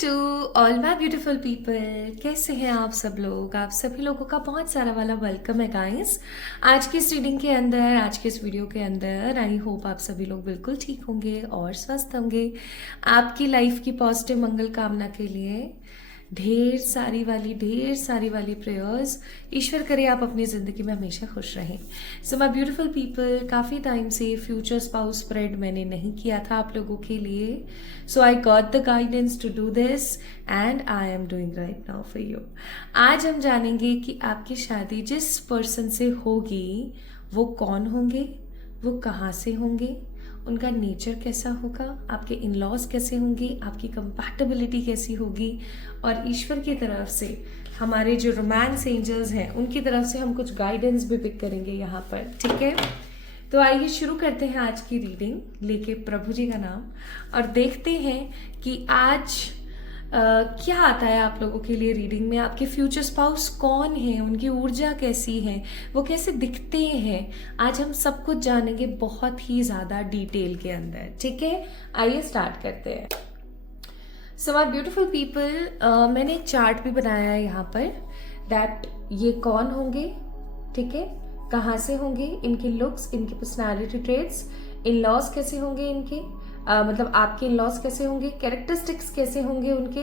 To all my beautiful people, कैसे हैं आप सब लोग। आप सभी लोगों का बहुत सारा वाला वेलकम है गाइस। आज की इस रीडिंग के अंदर, आज के इस वीडियो के अंदर आई होप आप सभी लोग बिल्कुल ठीक होंगे और स्वस्थ होंगे। आपकी लाइफ की पॉजिटिव मंगल कामना के लिए ढेर सारी वाली प्रेयर्स। ईश्वर करे आप अपनी ज़िंदगी में हमेशा खुश रहें। सो माय ब्यूटीफुल पीपल, काफ़ी टाइम से फ्यूचर स्पाउस स्प्रेड मैंने नहीं किया था आप लोगों के लिए। So I got the guidance to do this and I am doing right now for you. आज हम जानेंगे कि आपकी शादी जिस पर्सन से होगी वो कौन होंगे, वो कहाँ से होंगे, उनका नेचर कैसा होगा, आपके इन लॉज कैसे होंगे, आपकी कंपैटिबिलिटी कैसी होगी, और ईश्वर की तरफ से हमारे जो रोमांस एंजल्स हैं उनकी तरफ से हम कुछ गाइडेंस भी पिक करेंगे यहाँ पर। ठीक है, तो आइए शुरू करते हैं आज की रीडिंग लेके प्रभु जी का नाम, और देखते हैं कि आज क्या आता है आप लोगों के लिए रीडिंग में। आपके फ्यूचर स्पाउस कौन है, उनकी ऊर्जा कैसी है, वो कैसे दिखते हैं, आज हम सब कुछ जानेंगे बहुत ही ज़्यादा डिटेल के अंदर। ठीक है, आइए स्टार्ट करते हैं। सो माय ब्यूटीफुल पीपल, मैंने एक चार्ट भी बनाया है यहाँ पर दैट ये कौन होंगे, ठीक है, कहाँ से होंगे, इनके लुक्स, इनके पर्सनैलिटी ट्रेट्स, इन लॉज कैसे होंगे इनके, मतलब आपके इन लॉज कैसे होंगे, कैरेक्टरिस्टिक्स कैसे होंगे उनके,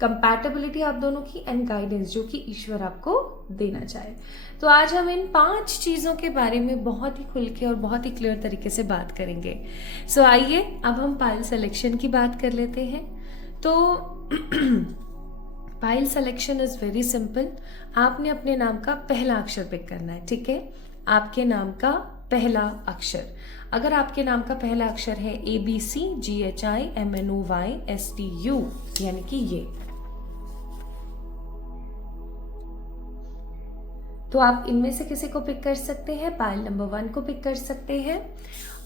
कंपैटिबिलिटी आप दोनों की, एंड गाइडेंस जो कि ईश्वर आपको देना चाहे। तो आज हम इन 5 चीज़ों के बारे में बहुत ही खुल के और बहुत ही क्लियर तरीके से बात करेंगे। सो आइए अब हम पाइल सिलेक्शन की बात कर लेते हैं। तो pile selection is very simple. आपने अपने नाम का पहला अक्षर पिक करना है। ठीक है, आपके नाम का पहला अक्षर। अगर आपके नाम का पहला अक्षर है ABCGHIMNOYSTU, यानी कि ये, तो आप इनमें से किसी को पिक कर सकते हैं, पाइल नंबर 1 को पिक कर सकते हैं।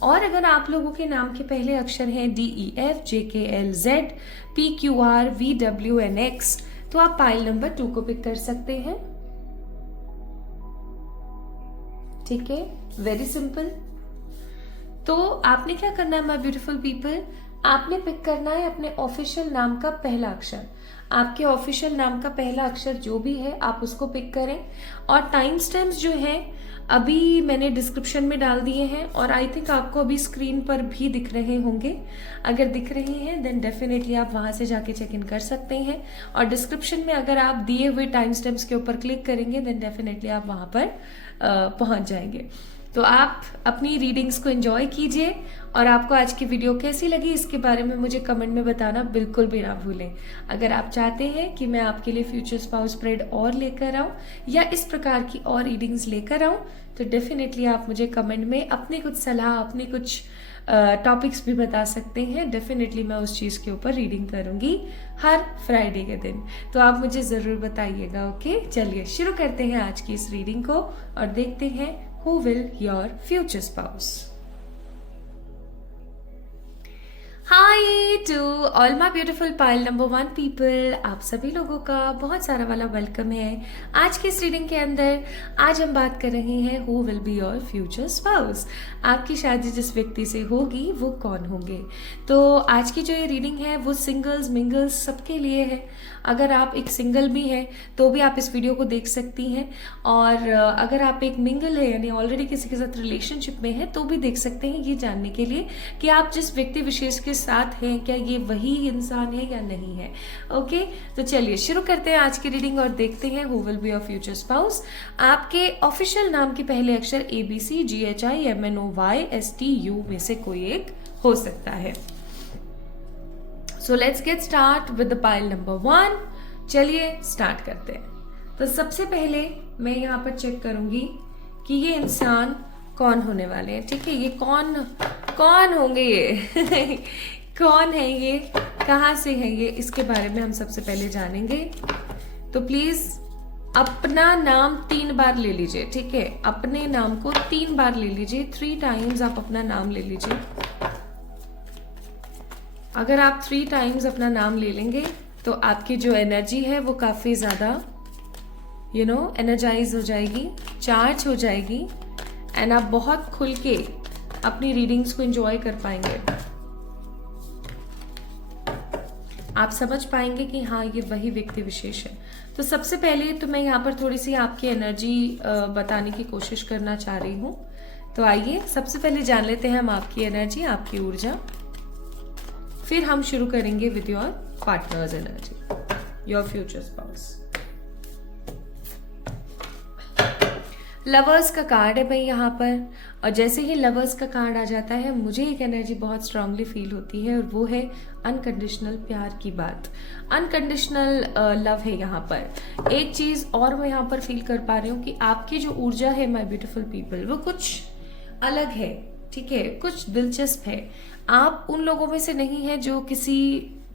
और अगर आप लोगों के नाम के पहले अक्षर हैं DEFJKLZPQRVWNX, तो आप पाइल नंबर 2 को पिक कर सकते हैं। ठीक है, वेरी सिंपल। तो आपने क्या करना है माय ब्यूटीफुल पीपल, आपने पिक करना है अपने ऑफिशियल नाम का पहला अक्षर। आपके ऑफिशियल नाम का पहला अक्षर जो भी है आप उसको पिक करें, और टाइम स्टैम्प्स जो है अभी मैंने डिस्क्रिप्शन में डाल दिए हैं, और आई थिंक आपको अभी स्क्रीन पर भी दिख रहे होंगे। अगर दिख रहे हैं देन डेफिनेटली आप वहां से जाके चेक इन कर सकते हैं, और डिस्क्रिप्शन में अगर आप दिए हुए टाइम स्टैम्प्स के ऊपर क्लिक करेंगे देन डेफिनेटली आप वहां पर पहुंच जाएंगे। तो आप अपनी रीडिंग्स को एंजॉय कीजिए, और आपको आज की वीडियो कैसी लगी इसके बारे में मुझे कमेंट में बताना बिल्कुल भी ना भूलें। अगर आप चाहते हैं कि मैं आपके लिए फ्यूचर स्पाउस स्प्रेड और लेकर आऊँ या इस प्रकार की और रीडिंग्स लेकर आऊँ, तो डेफिनेटली आप मुझे कमेंट में अपनी कुछ सलाह, अपनी कुछ टॉपिक्स भी बता सकते हैं। डेफिनेटली मैं उस चीज़ के ऊपर रीडिंग करूँगी हर फ्राइडे के दिन, तो आप मुझे ज़रूर बताइएगा। ओके, चलिए शुरू करते हैं आज की इस रीडिंग को और देखते हैं who will your future spouse। Hi to all my beautiful pile number 1 people, आप सभी लोगों का बहुत सारा वाला वेलकम है आज की इस रीडिंग के अंदर। आज हम बात कर रहे हैं who will be your future spouse. आपकी शादी जिस व्यक्ति से होगी वो कौन होंगे। तो आज की जो ये रीडिंग है वो सिंगल्स मिंगल्स सबके लिए है। अगर आप एक सिंगल भी हैं तो भी आप इस वीडियो को देख सकती हैं, और अगर आप एक मिंगल है यानी ऑलरेडी किसी के साथ रिलेशनशिप में है तो भी देख सकते हैं, ये जानने के लिए कि आप जिस व्यक्ति विशेष के साथ हैं क्या ये वही इंसान है या नहीं है। ओके, तो चलिए शुरू करते हैं आज की रीडिंग और देखते हैं who will be your future spouse. आपके ऑफिशियल नाम के पहले अक्षर ABCGHIMNOYSTU में से कोई एक हो सकता है। So let's get start with the pile number 1। चलिए स्टार्ट करते हैं। तो सबसे पहले मैं यहाँ पर चेक करूंगी कि ये इंसान कौन होने वाले हैं। ठीक है, ये कौन होंगे, ये कौन है, ये कहाँ से है, ये इसके बारे में हम सबसे पहले जानेंगे। तो प्लीज अपना नाम 3 बार ले लीजिए। ठीक है, अपने नाम को 3 बार ले लीजिए, 3 टाइम्स आप अपना नाम ले लीजिए। अगर आप 3 टाइम्स अपना नाम ले लेंगे तो आपकी जो एनर्जी है वो काफ़ी ज़्यादा एनर्जाइज हो जाएगी, चार्ज हो जाएगी, एंड आप बहुत खुल के अपनी रीडिंग्स को एंजॉय कर पाएंगे। आप समझ पाएंगे कि हाँ ये वही व्यक्ति विशेष है। तो सबसे पहले तो मैं यहाँ पर थोड़ी सी आपकी एनर्जी बताने की कोशिश करना चाह रही हूँ। तो आइए सबसे पहले जान लेते हैं हम आपकी एनर्जी, आपकी ऊर्जा, फिर हम शुरू करेंगे with your partners energy, your future spouse. Lovers का कार्ड है भाई यहाँ पर, और जैसे ही लवर्स का कार्ड आ जाता है मुझे एक एनर्जी बहुत स्ट्रांगली फील होती है, और वो है अनकंडीशनल प्यार की बात, अनकंडीशनल लव है यहाँ पर। एक चीज और मैं यहाँ पर फील कर पा रही हूँ कि आपकी जो ऊर्जा है माय ब्यूटीफुल पीपल, वो कुछ अलग है, ठीक है, कुछ दिलचस्प है। आप उन लोगों में से नहीं है जो किसी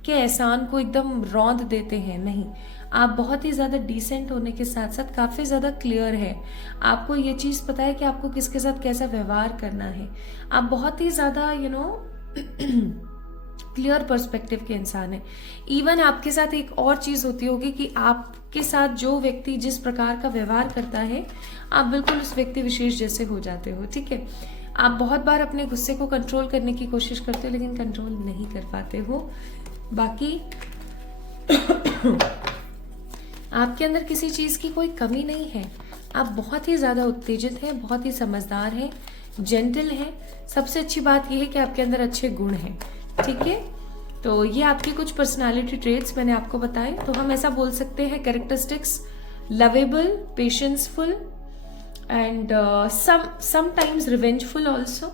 के एहसान को एकदम रौंद देते हैं, नहीं। आप बहुत ही ज्यादा डिसेंट होने के साथ साथ काफी ज्यादा क्लियर है। आपको ये चीज पता है कि आपको किसके साथ कैसा व्यवहार करना है। आप बहुत ही ज्यादा क्लियर पर्सपेक्टिव के इंसान है। इवन आपके साथ एक और चीज होती होगी कि आपके साथ जो व्यक्ति जिस प्रकार का व्यवहार करता है, आप बिल्कुल उस व्यक्ति विशेष जैसे हो जाते हो, ठीक है। आप बहुत बार अपने गुस्से को कंट्रोल करने की कोशिश करते हो लेकिन कंट्रोल नहीं कर पाते हो। बाकी आपके अंदर किसी चीज की कोई कमी नहीं है। आप बहुत ही ज्यादा उत्तेजित हैं, बहुत ही समझदार हैं, जेंटल हैं। सबसे अच्छी बात यह है कि आपके अंदर अच्छे गुण हैं, ठीक है। तो ये आपकी कुछ पर्सनालिटी ट्रेट्स मैंने आपको बताए। तो हम ऐसा बोल सकते हैं characteristics, lovable, patienceful and sometimes revengeful also,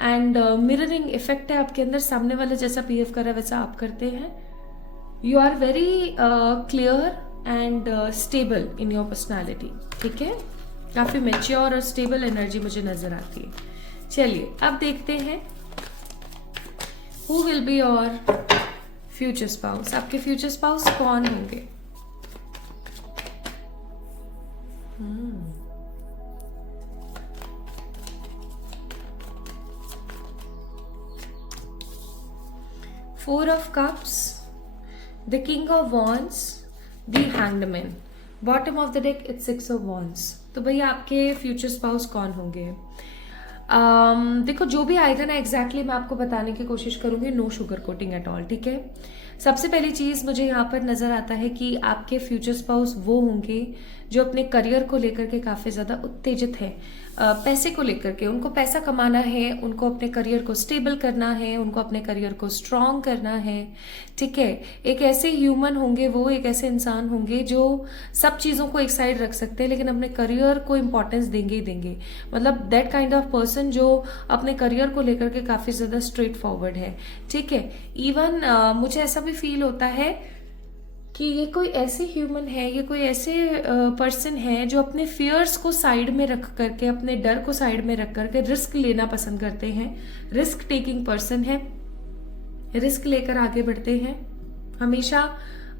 and mirroring effect है आपके अंदर। सामने वाला जैसा बिहेव कर रहा है वैसा आप करते हैं। You are very clear and stable in your personality, ठीक है। काफी मेच्योर और स्टेबल एनर्जी मुझे नजर आती है। चलिए अब देखते हैं who will be your future spouse. आपके फ्यूचर स्पाउस कौन होंगे? Four of Cups, the King of Wands, the Hanged Man. Bottom of the deck it's Six of Wands. तो भैया आपके फ्यूचर स्पाउस कौन होंगे? देखो जो भी आएगा ना एग्जैक्टली मैं आपको बताने की कोशिश करूंगी, no sugar coating at all, ठीक है। सबसे पहली चीज मुझे यहाँ पर नजर आता है कि आपके फ्यूचर स्पाउस वो होंगे जो अपने करियर को लेकर के काफी ज्यादा उत्तेजित है, पैसे को लेकर के। उनको पैसा कमाना है, उनको अपने करियर को स्टेबल करना है, उनको अपने करियर को स्ट्रांग करना है, ठीक है। एक ऐसे ह्यूमन होंगे वो, एक ऐसे इंसान होंगे जो सब चीजों को एक साइड रख सकते हैं लेकिन अपने करियर को इंपॉर्टेंस देंगे ही देंगे। मतलब दैट काइंड ऑफ पर्सन जो अपने करियर को लेकर के काफी ज्यादा स्ट्रेट फॉरवर्ड है, ठीक है। इवन मुझे ऐसा भी फील होता है कि ये कोई ऐसे ह्यूमन है, ये कोई ऐसे पर्सन है जो अपने फियर्स को साइड में रख करके, अपने डर को साइड में रख करके रिस्क लेना पसंद करते हैं। रिस्क टेकिंग पर्सन है, रिस्क लेकर आगे बढ़ते हैं, हमेशा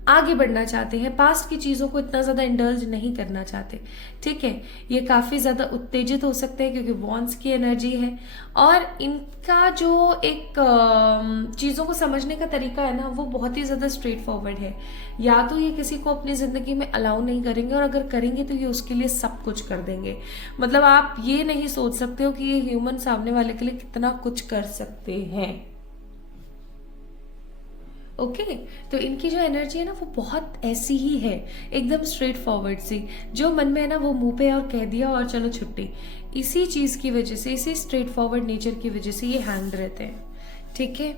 आगे बढ़ना चाहते हैं, पास्ट की चीजों को इतना ज्यादा इंडल्ज नहीं करना चाहते, ठीक है। ये काफी ज्यादा उत्तेजित हो सकते हैं क्योंकि वॉन्स की एनर्जी है, और इनका जो एक चीजों को समझने का तरीका है ना वो बहुत ही ज्यादा स्ट्रेट फॉरवर्ड है। या तो ये किसी को अपनी जिंदगी में अलाउ नहीं करेंगे, और अगर करेंगे तो ये उसके लिए सब कुछ कर देंगे। मतलब आप ये नहीं सोच सकते हो कि ये ह्यूमन सामने वाले के लिए कितना कुछ कर सकते हैं, ओके। तो इनकी जो एनर्जी है ना वो बहुत ऐसी ही है, एकदम स्ट्रेट फॉरवर्ड सी। जो मन में है ना वो मुंह पे और कह दिया और चलो छुट्टी। इसी चीज की वजह से, इसी स्ट्रेट फॉरवर्ड नेचर की वजह से ये हैंग रहते हैं, ठीक है।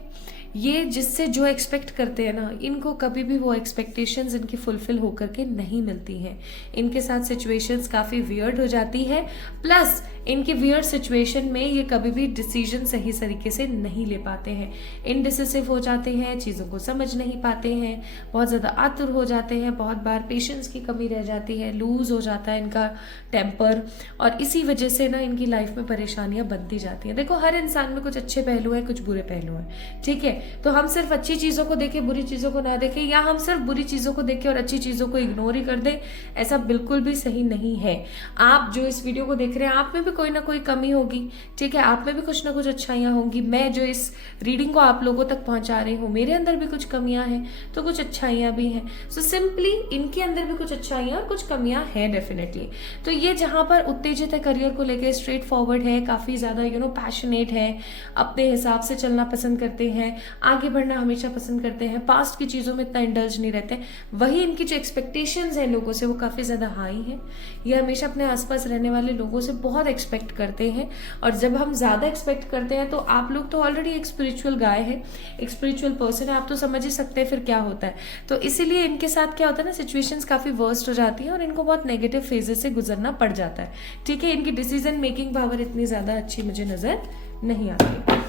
ये जिससे जो एक्सपेक्ट करते हैं ना, इनको कभी भी वो एक्सपेक्टेशंस इनकी फुलफिल होकर के नहीं मिलती हैं। इनके साथ सिचुएशंस काफी वियर्ड हो जाती है, प्लस इनके वियर्ड सिचुएशन में ये कभी भी डिसीजन सही तरीके से नहीं ले पाते हैं, इनडिसिसिव हो जाते हैं, चीज़ों को समझ नहीं पाते हैं, बहुत ज़्यादा आतुर हो जाते हैं, बहुत बार पेशेंस की कमी रह जाती है, लूज हो जाता है इनका टेम्पर, और इसी वजह से ना इनकी लाइफ में परेशानियां बनती जाती हैं। देखो हर इंसान में कुछ अच्छे पहलू हैं, कुछ बुरे पहलू हैं, ठीक है। तो हम सिर्फ अच्छी चीज़ों को देखें, बुरी चीज़ों को ना देखें, या हम सिर्फ बुरी चीज़ों को देखें और अच्छी चीज़ों को इग्नोर ही कर दें, ऐसा बिल्कुल भी सही नहीं है। आप जो इस वीडियो को देख रहे हैं, आप में भी कोई ना कोई कमी होगी, ठीक है, आप में भी कुछ ना कुछ अच्छाइयां होंगी। मैं जो इस रीडिंग को आप लोगों तक पहुंचा रही हूँ, मेरे अंदर भी कुछ कमियां हैं तो कुछ अच्छाइयां भी हैं। सो सिंपली इनके अंदर भी कुछ अच्छाइयां और कुछ कमियां हैं डेफिनेटली। तो ये जहां पर उत्तेजित है करियर को लेकर, स्ट्रेट फॉरवर्ड है, काफी ज्यादा पैशनेट है, अपने हिसाब से चलना पसंद करते हैं, आगे बढ़ना हमेशा पसंद करते हैं, पास्ट की चीज़ों में इतना इंडल्ज नहीं रहते। वही इनकी जो एक्सपेक्टेशंस हैं लोगों से वो काफ़ी ज़्यादा हाई हैं। ये हमेशा अपने आसपास रहने वाले लोगों से बहुत एक्सपेक्ट करते हैं, और जब हम ज़्यादा एक्सपेक्ट करते हैं तो आप लोग तो ऑलरेडी एक स्पिरिचुअल गाय है, एक स्पिरिचुअल पर्सन है, आप तो समझ ही सकते हैं फिर क्या होता है। तो इसीलिए इनके साथ क्या होता है ना, सिचुएशंस काफ़ी वर्स्ट हो जाती हैं और इनको बहुत नेगेटिव फेजेस से गुजरना पड़ जाता है। ठीक है, इनकी डिसीजन मेकिंग पावर इतनी ज़्यादा अच्छी मुझे नज़र नहीं आती।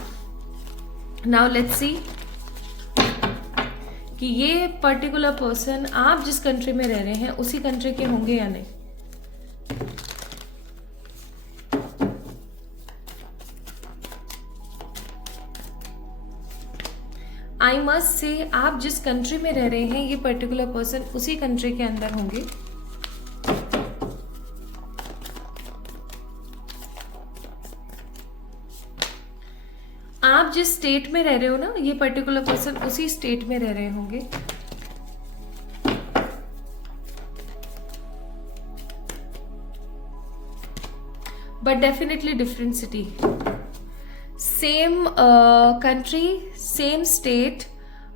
नाउ लेट्स सी कि ये पर्टिकुलर पर्सन आप जिस कंट्री में रह रहे हैं उसी कंट्री के होंगे या नहीं। आई मस्ट से आप जिस कंट्री में रह रहे हैं ये पर्टिकुलर पर्सन उसी कंट्री के अंदर होंगे। आप जिस स्टेट में रह रहे हो ना, ये पर्टिकुलर पर्सन उसी स्टेट में रह रहे होंगे। But definitely different city, same country, same state,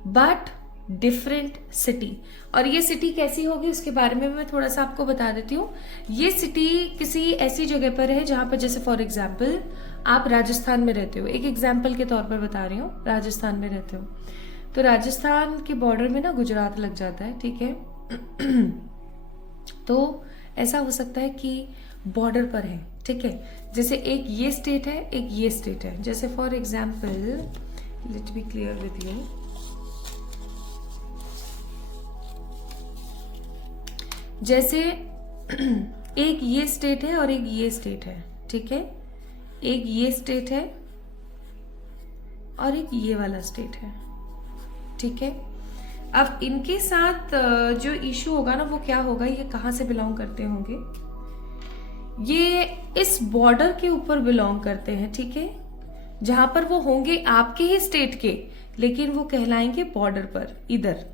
but different city. और ये सिटी कैसी होगी उसके बारे में मैं थोड़ा सा आपको बता देती हूँ। ये सिटी किसी ऐसी जगह पर है जहाँ पर, जैसे फॉर एग्जाम्पल आप राजस्थान में रहते हो, एक एग्जाम्पल के तौर पर बता रही हूँ, राजस्थान में रहते हो तो राजस्थान के बॉर्डर में ना गुजरात लग जाता है, ठीक है। तो ऐसा हो सकता है कि बॉर्डर पर है, ठीक है, जैसे एक ये स्टेट है, एक ये स्टेट है। जैसे for example, let be clear with you, जैसे एक ये स्टेट है और एक ये स्टेट है, ठीक है, एक ये स्टेट है और एक ये वाला स्टेट है, ठीक है। अब इनके साथ जो इशू होगा ना वो क्या होगा, ये कहाँ से बिलोंग करते होंगे, ये इस बॉर्डर के ऊपर बिलोंग करते हैं, ठीक है, जहां पर वो होंगे आपके ही स्टेट के, लेकिन वो कहलाएंगे बॉर्डर पर, इधर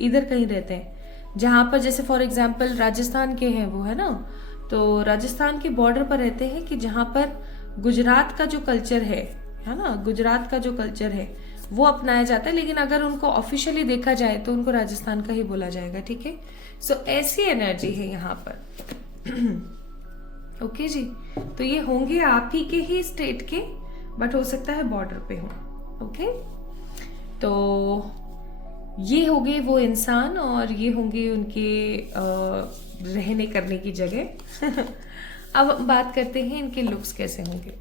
इधर कहीं रहते हैं। जहां पर जैसे फॉर एग्जाम्पल राजस्थान के हैं वो, है ना, तो राजस्थान के बॉर्डर पर रहते हैं कि जहां पर गुजरात का जो कल्चर है ना, गुजरात का जो कल्चर है वो अपनाया जाता है, लेकिन अगर उनको ऑफिशियली देखा जाए तो उनको राजस्थान का ही बोला जाएगा, ठीक है। सो ऐसी एनर्जी है यहाँ पर। ओके जी, तो ये होंगे आप ही के ही स्टेट के, बट हो सकता है बॉर्डर पे हो। ओके, तो ये होंगे वो इंसान और ये होंगे उनके रहने करने की जगह। अब हम बात करते हैं इनके लुक्स कैसे होंगे।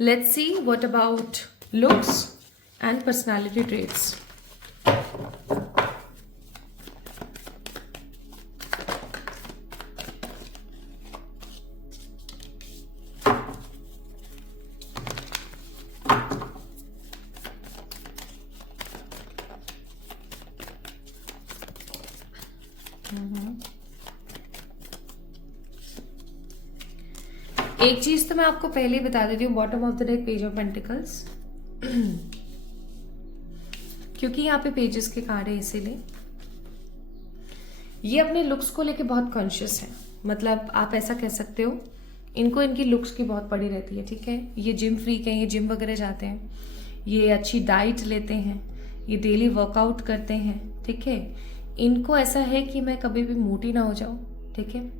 Let's see what about looks and personality traits. एक चीज तो मैं आपको पहले ही बता देती हूँ, bottom of the deck page of pentacles, क्योंकि यहाँ पे पेजेस के कार्ड है इसीलिए। ये अपने लुक्स को लेके बहुत कॉन्शियस है, मतलब आप ऐसा कह सकते हो इनको इनकी लुक्स की बहुत पड़ी रहती है, ठीक है। ये जिम फ्रीक हैं, ये जिम वगैरह जाते हैं, ये अच्छी डाइट लेते हैं, ये डेली वर्कआउट करते हैं, ठीक है। इनको ऐसा है कि मैं कभी भी मोटी ना हो जाऊं, ठीक है,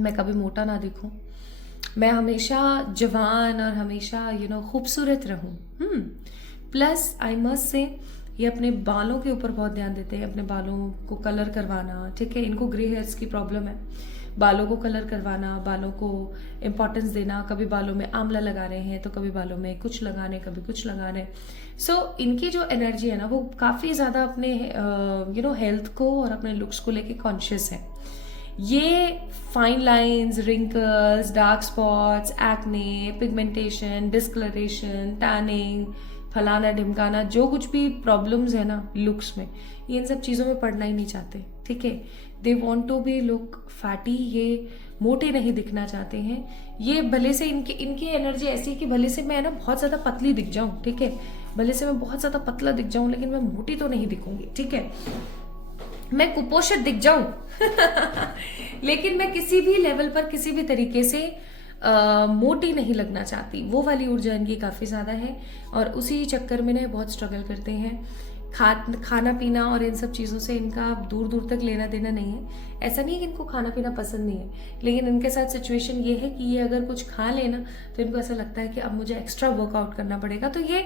मैं कभी मोटा ना दिखूं, मैं हमेशा जवान और हमेशा खूबसूरत रहूं। प्लस आई मस्ट से ये अपने बालों के ऊपर बहुत ध्यान देते हैं, अपने बालों को कलर करवाना, ठीक है। इनको ग्रे हेयर्स की प्रॉब्लम है, बालों को कलर करवाना, बालों को इम्पोर्टेंस देना, कभी बालों में आंवला लगा रहे हैं तो कभी बालों में कुछ लगाने, कभी कुछ लगाने। सो इनकी जो एनर्जी है ना वो काफ़ी ज़्यादा अपने हेल्थ को और अपने लुक्स को लेके कॉन्शियस है। ये fine lines, wrinkles, dark spots, acne, pigmentation, discolouration, tanning, फलाना ढिमकाना, जो कुछ भी प्रॉब्लम्स है ना लुक्स में, ये इन सब चीज़ों में पड़ना ही नहीं चाहते, ठीक है। They want to be look fatty, ये मोटे नहीं दिखना चाहते हैं। ये भले से इनकी एनर्जी ऐसी है कि भले से मैं ना बहुत ज़्यादा पतली दिख जाऊँ, ठीक है, भले से मैं बहुत ज़्यादा पतला दिख जाऊँ, लेकिन मैं मोटी तो नहीं दिखूंगी, ठीक है। मैं कुपोषित दिख जाऊं लेकिन मैं किसी भी लेवल पर किसी भी तरीके से मोटी नहीं लगना चाहती, वो वाली ऊर्जा इनकी काफ़ी ज़्यादा है और उसी चक्कर में ना बहुत स्ट्रगल करते हैं। खाना पीना और इन सब चीज़ों से इनका दूर दूर तक लेना देना नहीं है। ऐसा नहीं है कि इनको खाना पीना पसंद नहीं है, लेकिन इनके साथ सिचुएशन ये है कि ये अगर कुछ खा लेना तो इनको ऐसा लगता है कि अब मुझे एक्स्ट्रा वर्कआउट करना पड़ेगा, तो ये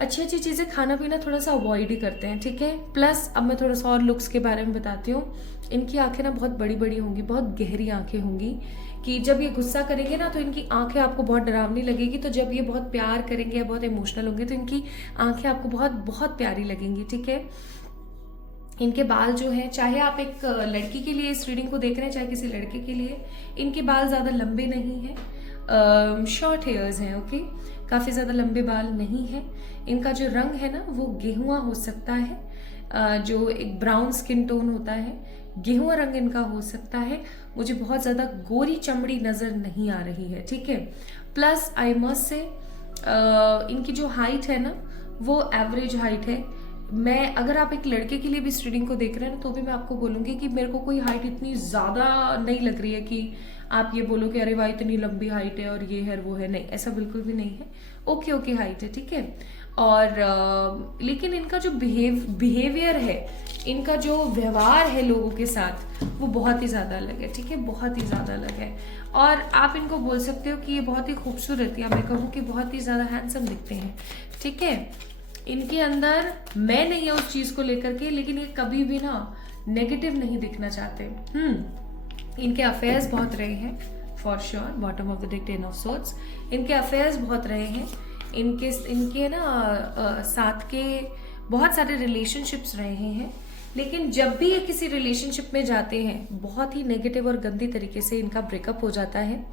अच्छी अच्छी चीज़ें खाना पीना थोड़ा सा अवॉइड ही करते हैं, ठीक है। प्लस अब मैं थोड़ा सा और लुक्स के बारे में बताती हूँ। इनकी आंखें ना बहुत बड़ी बड़ी होंगी, बहुत गहरी आंखें होंगी, कि जब ये गुस्सा करेंगे ना तो इनकी आंखें आपको बहुत डरावनी लगेगी, तो जब ये बहुत प्यार करेंगे या बहुत इमोशनल होंगे तो इनकी आंखें आपको बहुत बहुत प्यारी लगेंगी, ठीक है। इनके बाल जो हैं, चाहे आप एक लड़की के लिए इस रीडिंग को देख रहे हैं चाहे किसी लड़के के लिए, इनके बाल ज़्यादा लंबे नहीं हैं, शॉर्ट हेयर्स हैं, ओके। काफ़ी ज़्यादा लंबे बाल नहीं हैं। इनका जो रंग है ना वो गेहुआ हो सकता है, जो एक ब्राउन स्किन टोन होता है, गेहुआ रंग इनका हो सकता है। मुझे बहुत ज़्यादा गोरी चमड़ी नज़र नहीं आ रही है, ठीक है। प्लस आई मस्ट से इनकी जो हाइट है ना वो एवरेज हाइट है। मैं अगर आप एक लड़के के लिए भी इस रीडिंग को देख रहे हैं ना तो भी मैं आपको बोलूँगी कि मेरे को कोई हाइट इतनी ज़्यादा नहीं लग रही है कि आप ये बोलो कि अरे वाह इतनी लंबी हाइट है और ये है वो है, नहीं, ऐसा बिल्कुल भी नहीं है। ओके ओके हाइट है, ठीक है। और लेकिन इनका जो बिहेवियर है, इनका जो व्यवहार है लोगों के साथ, वो बहुत ही ज़्यादा अलग है, ठीक है, बहुत ही ज़्यादा अलग है। और आप इनको बोल सकते हो कि ये बहुत ही खूबसूरत, या मैं कहूँ कि बहुत ही ज़्यादा हैंडसम दिखते हैं, ठीक है। इनके अंदर मैं नहीं है उस चीज़ को लेकर के, लेकिन ये कभी भी ना नेगेटिव नहीं दिखना चाहते। इनके अफेयर्स बहुत रहे हैं for sure, bottom of the deck 10 of swords. इनके अफेयर्स बहुत रहे हैं, इनके ना साथ के बहुत सारे रिलेशनशिप्स रहे हैं, लेकिन जब भी ये किसी रिलेशनशिप में जाते हैं बहुत ही नेगेटिव और गंदी तरीके से इनका ब्रेकअप हो जाता है।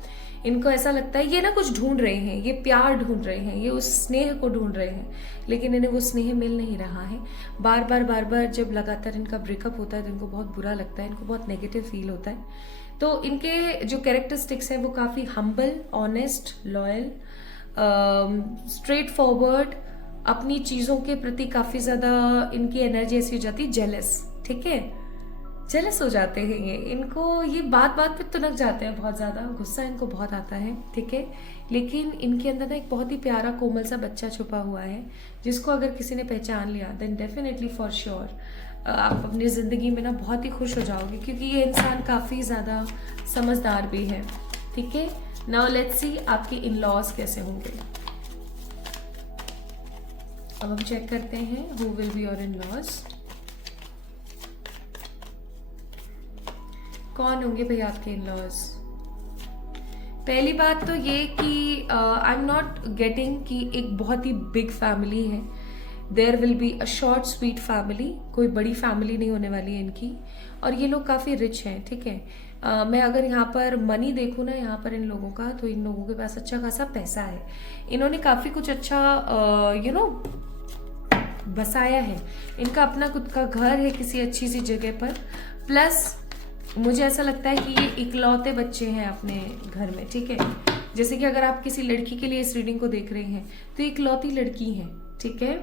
इनको ऐसा लगता है ये ना कुछ ढूंढ रहे हैं, ये प्यार ढूंढ रहे हैं, ये उस स्नेह को ढूंढ रहे हैं, लेकिन इन्हें वो स्नेह मिल नहीं रहा है। बार बार जब लगातार इनका ब्रेकअप होता है तो इनको बहुत बुरा लगता है, इनको बहुत नेगेटिव फील होता है। तो इनके जो कैरेक्टरिस्टिक्स हैं वो काफ़ी humble, honest, loyal, straight forward, अपनी चीज़ों के प्रति काफ़ी ज़्यादा इनकी एनर्जी ऐसी हो जाती है जेलस, ठीक है, जेलस हो जाते हैं ये। इनको ये बात पे तुनक जाते हैं, बहुत ज़्यादा गुस्सा इनको बहुत आता है, ठीक है। लेकिन इनके अंदर ना एक बहुत ही प्यारा कोमल सा बच्चा छुपा हुआ है, जिसको अगर किसी ने पहचान लिया देन डेफिनेटली फॉर श्योर आप अपनी ज़िंदगी में ना बहुत ही खुश हो जाओगे, क्योंकि ये इंसान काफ़ी ज़्यादा समझदार भी है, ठीक है। नाउ लेट्स सी आपके इन लॉज कैसे होंगे। अब हम चेक करते हैं who will be your in laws. कौन होंगे भाई आपके इन लॉज। पहली बात तो ये कि आई एम नॉट गेटिंग कि एक बहुत ही बिग फैमिली है। There will be a short sweet family, कोई बड़ी फैमिली नहीं होने वाली है इनकी, और ये लोग काफ़ी रिच हैं, ठीक है। मैं अगर यहाँ पर मनी देखूँ ना यहाँ पर इन लोगों का, तो इन लोगों के पास अच्छा खासा पैसा है। इन्होंने काफ़ी कुछ अच्छा बसाया है। इनका अपना खुद का घर है किसी अच्छी सी जगह पर। प्लस मुझे ऐसा लगता है कि ये इकलौते बच्चे हैं अपने घर में, ठीक है। जैसे कि अगर आप किसी लड़की के लिए इस रीडिंग को देख रहे हैं तो इकलौती लड़की है, ठीक है।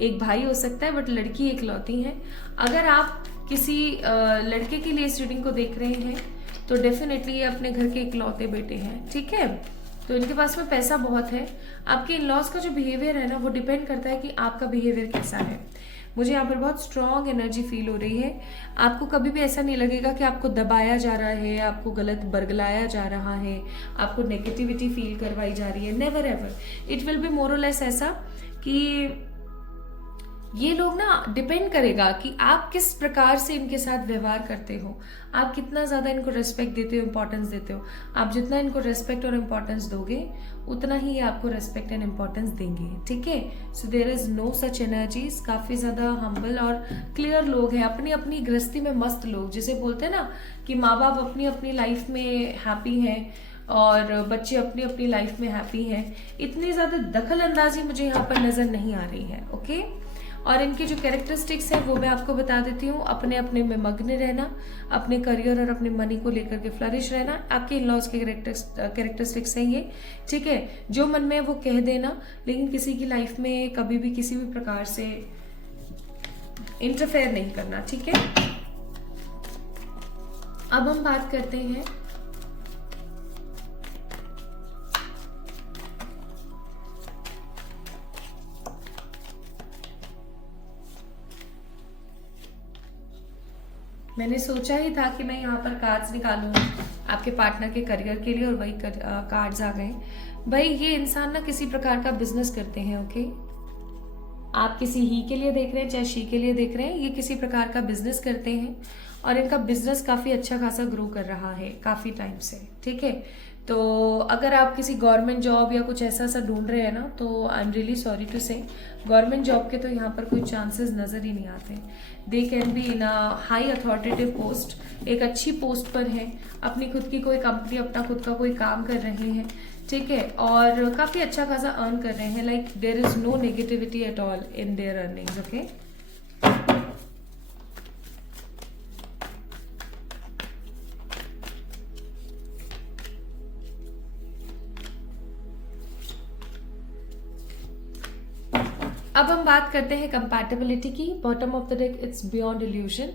एक भाई हो सकता है बट लड़की इकलौती है। अगर आप किसी लड़के के लिए इस रीडिंग को देख रहे हैं तो डेफिनेटली ये अपने घर के इकलौते बेटे हैं, ठीक है। तो इनके पास में पैसा बहुत है। आपके इन लॉज का जो बिहेवियर है ना वो डिपेंड करता है कि आपका बिहेवियर कैसा है। मुझे यहाँ पर बहुत स्ट्रॉन्ग एनर्जी फील हो रही है। आपको कभी भी ऐसा नहीं लगेगा कि आपको दबाया जा रहा है, आपको गलत बरगलाया जा रहा है, आपको नेगेटिविटी फील करवाई जा रही है। Never ever, it will be more और लेस ऐसा कि ये लोग ना डिपेंड करेगा कि आप किस प्रकार से इनके साथ व्यवहार करते हो, आप कितना ज़्यादा इनको रेस्पेक्ट देते हो, इंपॉर्टेंस देते हो। आप जितना इनको रेस्पेक्ट और इम्पॉर्टेंस दोगे उतना ही ये आपको रेस्पेक्ट एंड इम्पॉर्टेंस देंगे, ठीक है। So there is no such energies. काफ़ी ज़्यादा हम्बल और क्लियर लोग हैं, अपनी अपनी गृहस्थी में मस्त लोग, जिसे बोलते हैं ना कि माँ बाप अपनी अपनी लाइफ में हैप्पी हैं और बच्चे अपनी अपनी लाइफ में हैप्पी हैं। इतनी ज़्यादा दखल अंदाजी मुझे यहाँ पर नज़र नहीं आ रही है, ओके। और इनके जो कैरेक्टरिस्टिक्स हैं वो मैं आपको बता देती हूँ। अपने अपने में मग्न रहना, अपने करियर और अपने मनी को लेकर के फ्लरिश रहना, आपके इन लॉज के कैरेक्टरिस्टिक्स हैं ये, ठीक है। जो मन में है वो कह देना, लेकिन किसी की लाइफ में कभी भी किसी भी प्रकार से इंटरफेयर नहीं करना, ठीक है। अब हम बात करते हैं मैंने सोचा ही था कि मैं यहाँ पर कार्ड्स निकालूं आपके पार्टनर के करियर के लिए, और वही कार्ड्स आ गए। भाई ये इंसान ना किसी प्रकार का बिजनेस करते हैं, ओके। आप किसी ही के लिए देख रहे हैं चाहे शी के लिए देख रहे हैं, ये किसी प्रकार का बिजनेस करते हैं और इनका बिजनेस काफी अच्छा खासा ग्रो कर रहा है काफी टाइम से, ठीक है। तो अगर आप किसी गवर्नमेंट जॉब या कुछ ऐसा सा ढूंढ रहे हैं ना, तो I am really sorry to say, government job के तो यहाँ पर कोई चांसेस नजर ही नहीं आते। They can be in a high authoritative post, एक अच्छी पोस्ट पर है, अपनी खुद की कोई कंपनी, अपना खुद का कोई काम कर रहे हैं, ठीक है, और काफी अच्छा खासा अर्न कर रहे हैं। Like there is no negativity at all in their earnings, okay. अब हम बात करते हैं कंपैटिबिलिटी की। Bottom of the deck, it's beyond illusion.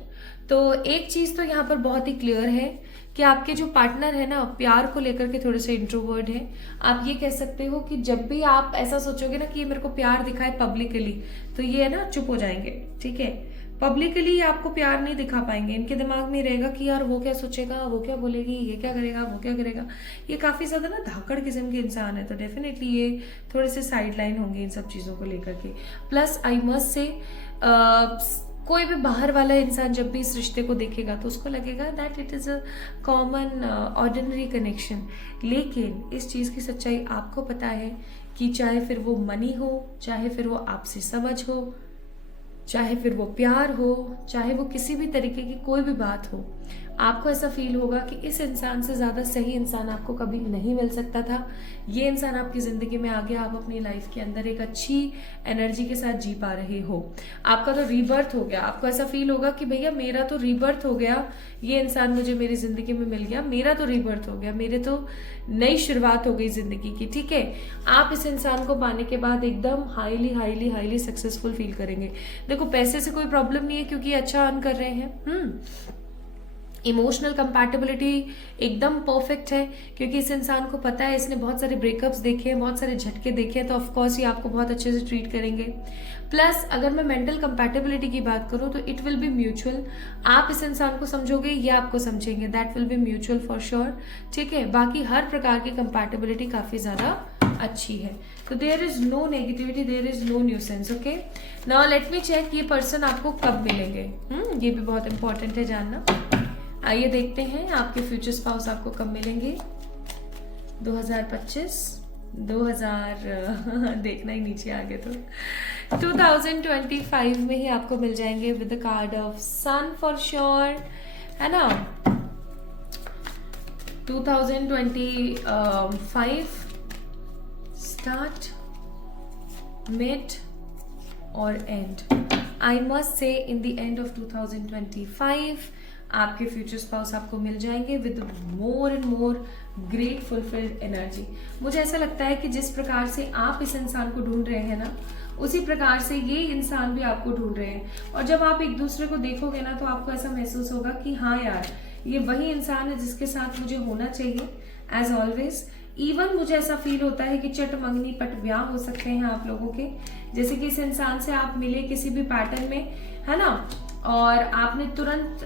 तो एक चीज तो यहाँ पर बहुत ही क्लियर है कि आपके जो पार्टनर है ना, प्यार को लेकर के थोड़े से इंट्रोवर्ट है। आप ये कह सकते हो कि जब भी आप ऐसा सोचोगे ना कि ये मेरे को प्यार दिखाए पब्लिकली, तो ये है ना चुप हो जाएंगे, ठीक है। पब्लिकली आपको प्यार नहीं दिखा पाएंगे, इनके दिमाग में रहेगा कि यार वो क्या सोचेगा, वो क्या बोलेगी, ये क्या करेगा, वो क्या करेगा। ये काफी ज्यादा ना धाकड़ किस्म के इंसान है, तो डेफिनेटली ये थोड़े से साइड लाइन होंगे इन सब चीजों को लेकर के। प्लस आई मस्ट से कोई भी बाहर वाला इंसान जब भी इस रिश्ते को देखेगा तो उसको लगेगा that it is a common ordinary connection. लेकिन इस चीज की सच्चाई आपको पता है कि चाहे फिर वो मनी हो, चाहे फिर वो आपसी समझ हो, चाहे फिर वो प्यार हो, चाहे वो किसी भी तरीके की कोई भी बात हो, आपको ऐसा फील होगा कि इस इंसान से ज्यादा सही इंसान आपको कभी नहीं मिल सकता था। ये इंसान आपकी जिंदगी में आ गया, आप अपनी लाइफ के अंदर एक अच्छी एनर्जी के साथ जी पा रहे हो। आपका तो रीबर्थ हो गया, आपको ऐसा फील होगा कि भैया मेरा तो रीबर्थ हो गया, ये इंसान मुझे मेरी जिंदगी में मिल गया, मेरा तो रीबर्थ हो गया, मेरे तो नई शुरुआत हो गई जिंदगी की, ठीक है। आप इस इंसान को पाने के बाद एकदम highly highly highly successful feel करेंगे। देखो पैसे से कोई प्रॉब्लम नहीं है क्योंकि अच्छा अर्न कर रहे हैं। इमोशनल कंपैटिबिलिटी एकदम परफेक्ट है क्योंकि इस इंसान को पता है, इसने बहुत सारे ब्रेकअप्स देखे हैं, बहुत सारे झटके देखे हैं, तो ऑफकोर्स ये आपको बहुत अच्छे से ट्रीट करेंगे। प्लस अगर मैं मेंटल कंपैटिबिलिटी की बात करूं तो इट विल बी म्यूचुअल। आप इस इंसान को समझोगे, ये आपको समझेंगे, that will be mutual for sure, ठीक है। बाकी हर प्रकार की कंपैटिबिलिटी काफी ज्यादा अच्छी है, तो there is no negativity, there is no nuisance, okay. Now let me check ये पर्सन आपको कब मिलेंगे। ये भी बहुत इंपॉर्टेंट है जानना। आइए देखते हैं आपके फ्यूचर स्पाउस आपको कब मिलेंगे। 2025, 2000 देखना ही नीचे आगे तो 2025 में ही आपको मिल जाएंगे with the card of sun for sure, है ना। 2025 स्टार्ट, मिड और end. I must say in the end of 2025 आपके फ्यूचर स्पाउस आपको मिल जाएंगे with more and more great fulfilled energy. मुझे ऐसा लगता है कि जिस प्रकार से आप इस इंसान को ढूंढ रहे हैं ना, उसी प्रकार से ये इंसान भी आपको ढूंढ रहे हैं। और जब आप एक दूसरे को देखोगे ना, तो आपको ऐसा महसूस होगा कि हाँ यार, ये वही इंसान है जिसके साथ मुझे होना चाहिए एज ऑलवेज। इवन मुझे ऐसा फील होता है कि चट मंगनी पट ब्याह हो सकते हैं आप लोगों के। जैसे कि इस इंसान से आप मिले किसी भी पैटर्न में, है ना, और आपने तुरंत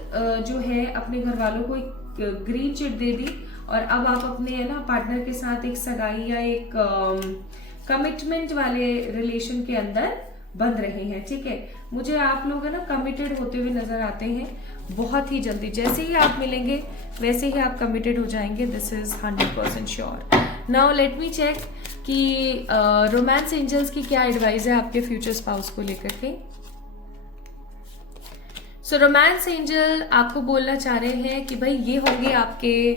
जो है अपने घर वालों को एक ग्रीन चिट दे दी और अब आप अपने, है ना, पार्टनर के साथ एक सगाई या एक कमिटमेंट वाले रिलेशन के अंदर बंध रहे हैं, ठीक है। मुझे आप लोग, है ना, कमिटेड होते हुए नजर आते हैं बहुत ही जल्दी। जैसे ही आप मिलेंगे वैसे ही आप कमिटेड हो जाएंगे, this is 100% sure. Now let me check कि रोमांस एंजल्स की क्या एडवाइस है आपके फ्यूचर स्पाउस को लेकर के। सो रोमांस एंजल आपको बोलना चाह रहे हैं कि भाई ये होंगे आपके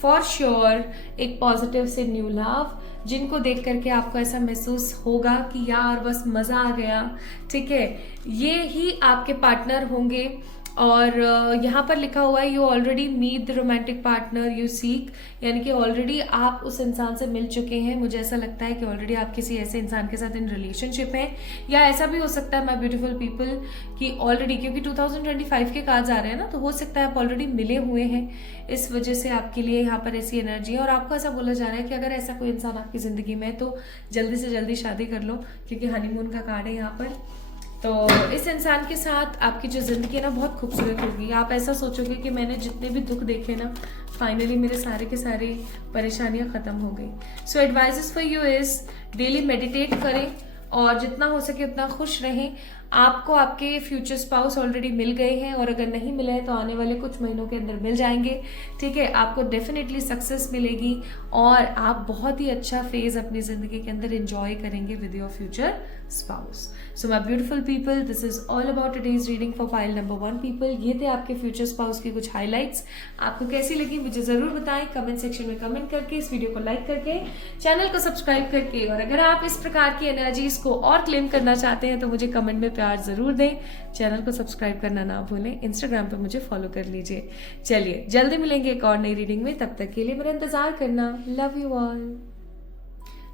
फॉर श्योर एक पॉजिटिव से न्यू लव, जिनको देख करके आपको ऐसा महसूस होगा कि यार बस मजा आ गया, ठीक है। ये ही आपके पार्टनर होंगे। और यहाँ पर लिखा हुआ है you already meet the romantic partner you seek, यानी कि ऑलरेडी आप उस इंसान से मिल चुके हैं। मुझे ऐसा लगता है कि ऑलरेडी आप किसी ऐसे इंसान के साथ इन रिलेशनशिप हैं, या ऐसा भी हो सकता है माय ब्यूटीफुल पीपल कि ऑलरेडी, क्योंकि 2025 के कार्ड्स आ रहे हैं ना, तो हो सकता है आप ऑलरेडी मिले हुए हैं। इस वजह से आपके लिए यहाँ पर ऐसी एनर्जी है और आपको ऐसा बोला जा रहा है कि अगर ऐसा कोई इंसान आपकी जिंदगी में है तो जल्दी से जल्दी शादी कर लो, क्योंकि हनीमून का कार्ड है यहाँ पर। तो इस इंसान के साथ आपकी जो ज़िंदगी है ना बहुत खूबसूरत होगी। आप ऐसा सोचोगे कि मैंने जितने भी दुख देखे ना, फाइनली मेरे सारे के सारे परेशानियां ख़त्म हो गई। So advices for you is daily meditate करें और जितना हो सके उतना खुश रहें। आपको आपके फ्यूचर स्पाउस ऑलरेडी मिल गए हैं और अगर नहीं मिले हैं तो आने वाले कुछ महीनों के अंदर मिल जाएंगे। ठीक है, आपको डेफिनेटली सक्सेस मिलेगी और आप बहुत ही अच्छा फेज अपनी जिंदगी के अंदर एंजॉय करेंगे with your future spouse. So my beautiful people, this is all about today's reading for pile number 1 people. ये थे आपके फ्यूचर स्पाउस की कुछ हाईलाइट्स। आपको कैसी लगी मुझे जरूर बताएं कमेंट सेक्शन में कमेंट करके, इस वीडियो को लाइक करके, चैनल को सब्सक्राइब करके। और अगर आप इस प्रकार की एनर्जीज को और क्लेम करना चाहते हैं तो मुझे कमेंट में प्यार जरूर दें। चैनल को सब्सक्राइब करना ना भूलें। इंस्टाग्राम पे मुझे फॉलो कर लीजिए। चलिए जल्दी मिलेंगे एक और नई रीडिंग में, तब तक के लिए मेरा इंतजार करना। Love you all.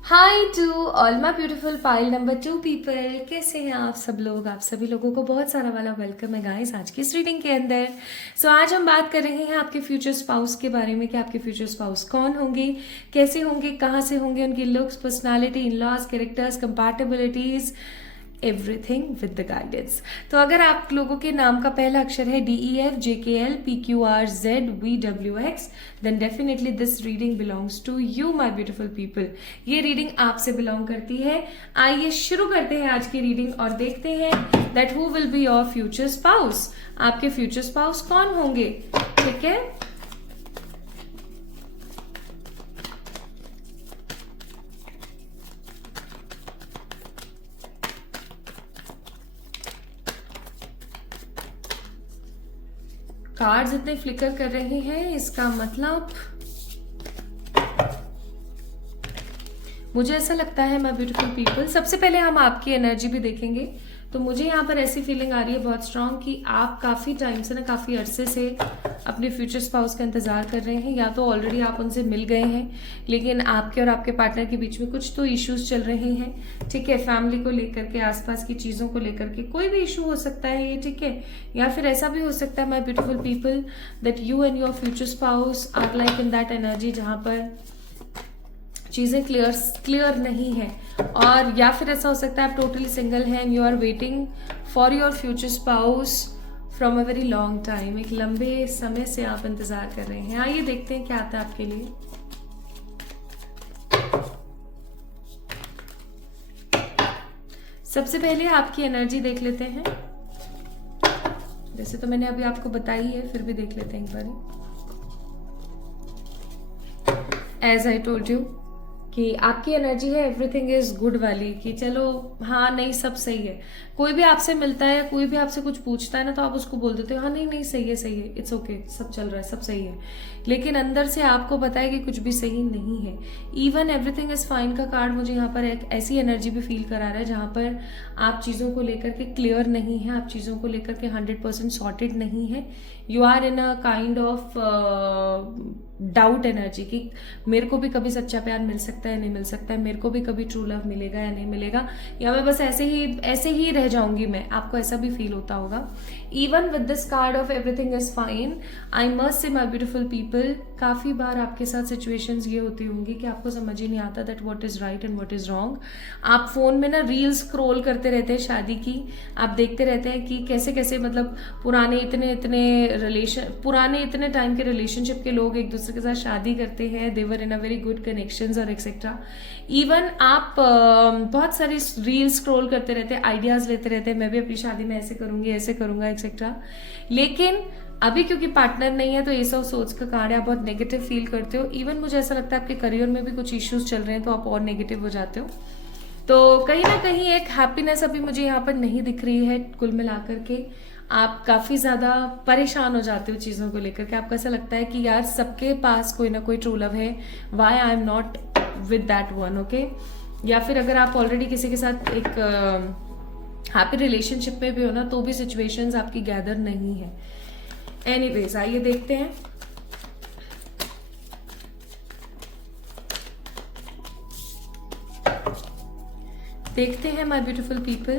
Hi to all my beautiful pile number 2 people. कैसे हैं आप सब लोग? आप सभी लोगों को बहुत सारा वाला वेलकम है गाइस आज की इस रीडिंग के अंदर। सो आज हम बात कर रहे हैं आपके फ्यूचर स्पाउस के बारे में कि आपके फ्यूचर स्पाउस कौन होंगे, कैसे होंगे, कहाँ से होंगे, उनकी looks, personality, in laws, characters, compatibilities, everything with the guidance. तो अगर आप लोगों के नाम का पहला अक्षर है DEF JKL PQR ZVWX, then definitely this reading belongs to you my beautiful people. ये रीडिंग आपसे बिलोंग करती है। आइए शुरू करते हैं आज की रीडिंग और देखते हैं that who will be your future spouse. आपके फ्यूचर स्पाउस कौन होंगे? ठीक है, कार्ड्स इतने फ्लिकर कर रहे हैं, इसका मतलब मुझे ऐसा लगता है माय ब्यूटीफुल पीपल, सबसे पहले हम आपकी एनर्जी भी देखेंगे। तो मुझे यहाँ पर ऐसी फीलिंग आ रही है बहुत स्ट्रांग कि आप काफ़ी टाइम से ना, काफ़ी अरसे से अपने फ्यूचर स्पाउस का इंतज़ार कर रहे हैं, या तो ऑलरेडी आप उनसे मिल गए हैं लेकिन आपके और आपके पार्टनर के बीच में कुछ तो इश्यूज चल रहे हैं। ठीक है, फैमिली को लेकर के, आसपास की चीज़ों को लेकर के कोई भी इशू हो सकता है ये। ठीक है, या फिर ऐसा भी हो सकता है my beautiful people that you and your future spouse are like in that energy जहाँ पर चीज़ें क्लियर नहीं है। और या फिर ऐसा हो सकता है आप टोटली सिंगल हैं and you are waiting for your future spouse from a very long time. एक लंबे समय से आप इंतजार कर रहे हैं। आइए देखते हैं क्या आता है आपके लिए। सबसे पहले आपकी एनर्जी देख लेते हैं। वैसे तो मैंने अभी आपको बताई है, फिर भी देख लेते हैं एक बार। एज आई टोल्ड यू कि आपकी एनर्जी है एवरीथिंग इज गुड वाली, कि चलो हाँ नहीं सब सही है। कोई भी आपसे मिलता है, कोई भी आपसे कुछ पूछता है ना, तो आप उसको बोल देते हो हाँ नहीं नहीं सही है, इट्स ओके, सब चल रहा है, सब सही है। लेकिन अंदर से आपको पता है कि कुछ भी सही नहीं है। इवन एवरीथिंग इज फाइन का कार्ड मुझे यहाँ पर एक ऐसी एनर्जी भी फील करा रहा है जहाँ पर आप चीज़ों को लेकर के क्लियर नहीं है, आप चीज़ों को लेकर के 100% सॉर्टेड नहीं है। You are in a kind of doubt energy कि मेरे को भी कभी सच्चा प्यार मिल सकता है, नहीं मिल सकता है, मेरे को भी कभी ट्रू लव मिलेगा या नहीं मिलेगा, या मैं बस ऐसे ही रह जाऊंगी मैं। आपको ऐसा भी फील होता होगा। Even with this card of everything is fine, I must से माय ब्यूटीफुल पीपल, काफ़ी बार आपके साथ सिचुएशंस ये होती होंगी कि आपको समझ ही नहीं आता that what is right and what is wrong. आप फोन में ना रील्स स्क्रॉल करते रहते हैं शादी की, आप देखते रहते हैं कि कैसे कैसे मतलब पुराने इतने टाइम के रिलेशनशिप के लोग एक दूसरे के साथ शादी करते हैं, दे वर इन अ वेरी गुड कनेक्शंस और एक्सेट्रा। इवन आप बहुत सारी रील्स स्क्रॉल करते रहते हैं, आइडियाज लेते रहते हैं, मैं भी अपनी शादी में ऐसे करूंगी, ऐसे करूंगा एक्सेट्रा। लेकिन अभी क्योंकि पार्टनर नहीं है तो ये सब सोच का कार्ड है, आप बहुत नेगेटिव फील करते हो। इवन मुझे ऐसा लगता है आपके करियर में भी कुछ इश्यूज चल रहे हैं तो आप और नेगेटिव हो जाते हो। तो कहीं ना कहीं एक हैप्पीनेस अभी मुझे यहाँ पर नहीं दिख रही है। कुल मिलाकर के आप काफ़ी ज़्यादा परेशान हो जाते हो चीज़ों को लेकर के। आपको ऐसा लगता है कि यार सबके पास कोई ना कोई ट्रू लव है, why I am not with that one, okay. या फिर अगर आप ऑलरेडी किसी के साथ एक हैप्पी रिलेशनशिप में भी हो ना, तो भी सिचुएशंस आपकी गैदर नहीं है। एनीवेज आइए देखते हैं। माय ब्यूटीफुल पीपल,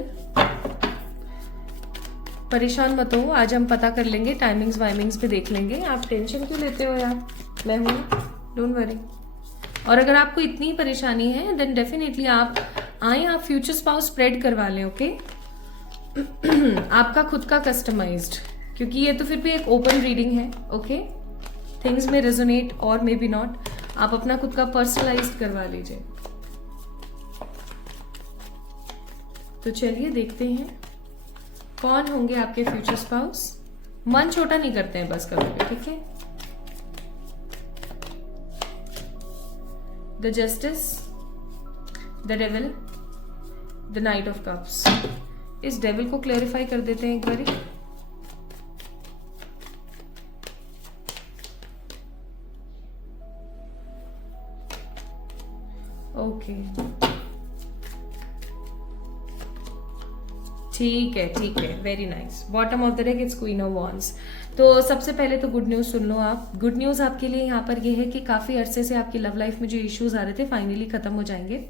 परेशान मत हो, आज हम पता कर लेंगे, टाइमिंग्स वाइमिंग्स भी देख लेंगे। आप टेंशन क्यों लेते हो यार, मैं हूँ, डोंट वरी। और अगर आपको इतनी परेशानी है देन डेफिनेटली आप फ्यूचर स्पाउस स्प्रेड करवा लें, ओके। आपका खुद का कस्टमाइज्ड, क्योंकि ये तो फिर भी एक ओपन रीडिंग है, ओके। थिंग्स में रेजोनेट और मे बी नॉट, आप अपना खुद का पर्सनलाइज्ड करवा लीजिए। तो चलिए देखते हैं कौन होंगे आपके फ्यूचर स्पाउस। मन छोटा नहीं करते हैं बस कभी भी, ठीक है। The justice, the devil, the night of cups. इस डेविल को क्लेरिफाई कर देते हैं एक बारी। ओके, ठीक है, ठीक है, very nice. Bottom of the deck it's queen of wands. तो सबसे पहले तो गुड न्यूज सुन लो आप। गुड न्यूज आपके लिए यहाँ पर ये है कि काफी अरसे से आपकी लव लाइफ में जो इश्यूज आ रहे थे फाइनली खत्म हो जाएंगे।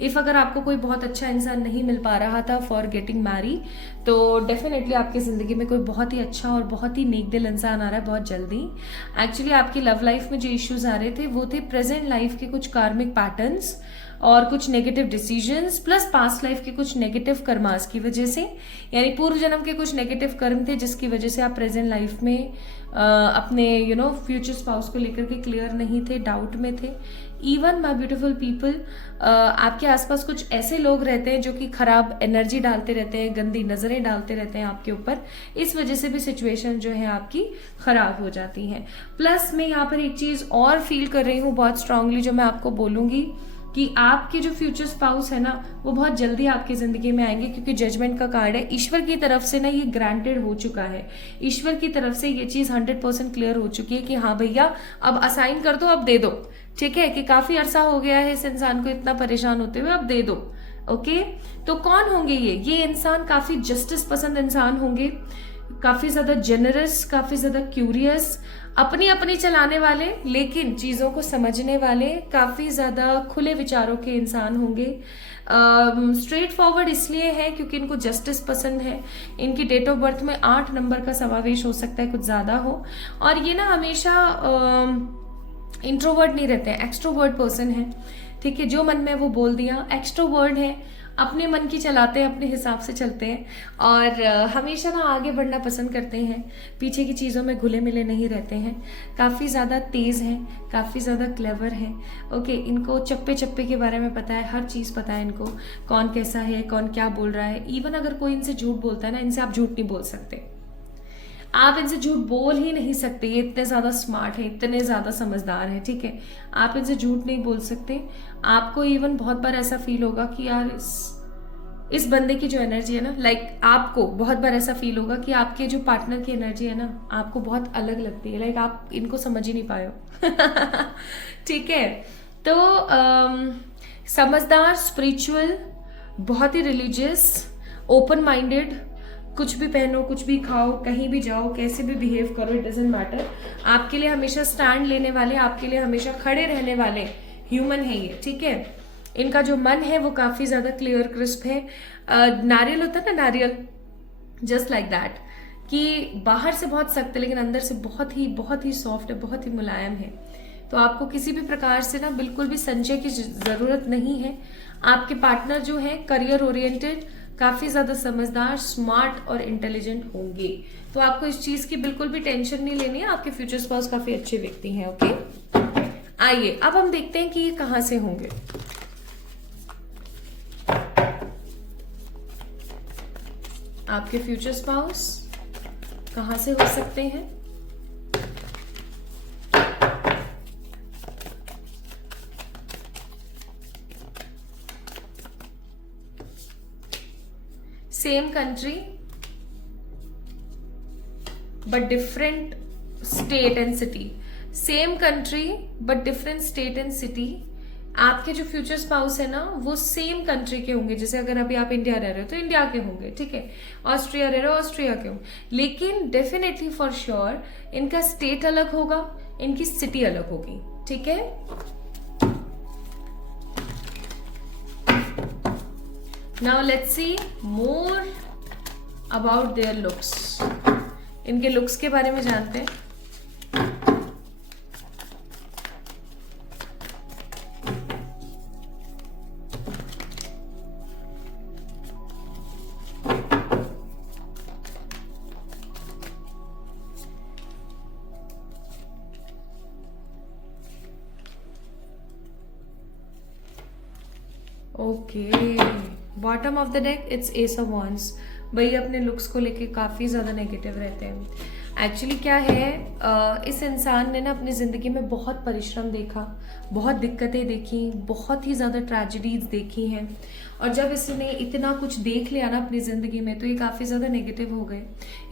इफ अगर आपको कोई बहुत अच्छा इंसान नहीं मिल पा रहा था फॉर गेटिंग मैरी, तो डेफिनेटली आपकी जिंदगी में कोई बहुत ही अच्छा और बहुत ही नेक दिल इंसान आ रहा है बहुत जल्दी। एक्चुअली आपकी लव लाइफ में जो इश्यूज आ रहे थे वो थे प्रेजेंट लाइफ के कुछ कार्मिक पैटर्न्स और कुछ negative decisions plus past life के कुछ नेगेटिव कर्मास की वजह से, यानी पूर्व जन्म के कुछ नेगेटिव कर्म थे जिसकी वजह से आप प्रेजेंट लाइफ में अपने फ्यूचर स्पाउस को लेकर के क्लियर नहीं थे, डाउट में थे। इवन माय ब्यूटीफुल पीपल, आपके आसपास कुछ ऐसे लोग रहते हैं जो कि खराब एनर्जी डालते रहते हैं, गंदी नजरें डालते रहते हैं आपके ऊपर। इस वजह से भी सिचुएशन जो है आपकी खराब हो जाती है। प्लस मैं यहाँ पर एक चीज और फील कर रही हूँ बहुत स्ट्रांगली, जो मैं आपको बोलूंगी कि आपके जो फ्यूचर स्पाउस है ना वो बहुत जल्दी आपकी जिंदगी में आएंगे, क्योंकि जजमेंट का कार्ड है। ईश्वर की तरफ से ना ये ग्रांटेड हो चुका है, ईश्वर की तरफ से ये चीज 100% क्लियर हो चुकी है कि हाँ भैया अब असाइन कर दो, अब दे दो, ठीक है, कि काफी अरसा हो गया है इस इंसान को इतना परेशान होते हुए, अब दे दो। ओके, तो कौन होंगे ये इंसान काफी जस्टिस पसंद इंसान होंगे, काफी ज्यादा जेनरस, काफी ज्यादा क्यूरियस, अपनी अपनी चलाने वाले लेकिन चीजों को समझने वाले, काफी ज्यादा खुले विचारों के इंसान होंगे। स्ट्रेट फॉरवर्ड इसलिए है क्योंकि इनको जस्टिस पसंद है। इनकी डेट ऑफ बर्थ में 8 नंबर का समावेश हो सकता है, कुछ ज्यादा हो। और ये ना हमेशा इंट्रोवर्ट नहीं रहते हैं, एक्सट्रोवर्ट पर्सन है, ठीक है। जो मन में वो बोल दिया। एक्सट्रोवर्ट है, अपने मन की चलाते हैं, अपने हिसाब से चलते हैं और हमेशा ना आगे बढ़ना पसंद करते हैं, पीछे की चीज़ों में घुले मिले नहीं रहते हैं। काफ़ी ज़्यादा तेज़ हैं, काफ़ी ज़्यादा क्लेवर हैं। ओके, इनको चप्पे चप्पे के बारे में पता है, हर चीज़ पता है इनको, कौन कैसा है, कौन क्या बोल रहा है। इवन अगर कोई इनसे झूठ बोलता है ना, इनसे आप झूठ नहीं बोल सकते, आप इनसे झूठ बोल ही नहीं सकते। ये इतने ज्यादा स्मार्ट है, इतने ज्यादा समझदार है, ठीक है। आप इनसे झूठ नहीं बोल सकते। आपको इवन बहुत बार ऐसा फील होगा कि यार इस बंदे की जो एनर्जी है ना, लाइक आपको बहुत बार ऐसा फील होगा कि आपके जो पार्टनर की एनर्जी है ना आपको बहुत अलग लगती है, लाइक आप इनको समझ ही नहीं पाए हो। ठीक है, तो समझदार, स्पिरिचुअल, बहुत ही रिलीजियस, ओपन माइंडेड, कुछ भी पहनो, कुछ भी खाओ, कहीं भी जाओ, कैसे भी बिहेव करो, इट डजंट मैटर। आपके लिए हमेशा स्टैंड लेने वाले, आपके लिए हमेशा खड़े रहने वाले ह्यूमन है ये, ठीक है। इनका जो मन है वो काफी ज्यादा क्लियर क्रिस्प है। नारियल होता है ना, नारियल, जस्ट लाइक दैट, कि बाहर से बहुत सख्त है लेकिन अंदर से बहुत ही सॉफ्ट है, बहुत ही मुलायम है। तो आपको किसी भी प्रकार से ना बिल्कुल भी संचय की जरूरत नहीं है। आपके पार्टनर जो है करियर ओरिएंटेड, काफी ज्यादा समझदार, स्मार्ट और इंटेलिजेंट होंगे। तो आपको इस चीज की बिल्कुल भी टेंशन नहीं लेनी है। आपके फ्यूचर स्पाउस काफी अच्छे व्यक्ति हैं। ओके, आइए अब हम देखते हैं कि ये कहां से होंगे। आपके फ्यूचर स्पाउस कहां से हो सकते हैं? Same country but different state and city. Same country but different state and city. आपके जो फ्यूचर स्पाउस है ना वो सेम कंट्री के होंगे। जैसे अगर अभी आप इंडिया रह रहे हो तो इंडिया के होंगे, ठीक है। ऑस्ट्रिया रह रहे हो, ऑस्ट्रिया के होंगे। लेकिन डेफिनेटली फॉर श्योर इनका स्टेट अलग होगा, इनकी सिटी अलग होगी, ठीक है। Now let's C more about their looks. इनके लुक्स के बारे में जानते हैं। Okay, bottom of the deck it's S of wands. भाई अपने लुक्स को लेके काफ़ी ज़्यादा नेगेटिव रहते हैं। एक्चुअली क्या है, इस इंसान ने ना अपनी ज़िंदगी में बहुत परिश्रम देखा, बहुत दिक्कतें देखी, बहुत ही ज़्यादा ट्रेजेडीज देखी हैं, और जब इसने इतना कुछ देख लिया ना अपनी ज़िंदगी में तो ये काफ़ी ज़्यादा नेगेटिव हो गए।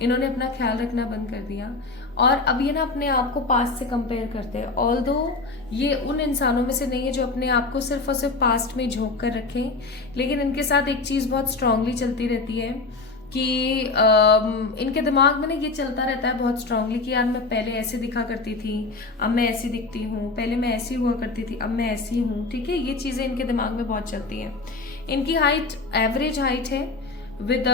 इन्होंने अपना ख्याल रखना बंद कर दिया और अब ये ना अपने आप को पास्ट से कंपेयर करते हैं। ऑल्दो ये उन इंसानों में से नहीं है जो अपने आप को सिर्फ और सिर्फ पास्ट में झोंक कर रखें, लेकिन इनके साथ एक चीज़ बहुत स्ट्रांगली चलती रहती है कि इनके दिमाग में ना ये चलता रहता है बहुत स्ट्रांगली कि यार मैं पहले ऐसे दिखा करती थी, अब मैं ऐसी दिखती हूँ, पहले मैं ऐसी हुआ करती थी, अब मैं ऐसी हूँ। ठीक है, ये चीज़ें इनके दिमाग में बहुत चलती हैं। इनकी हाइट एवरेज हाइट है विद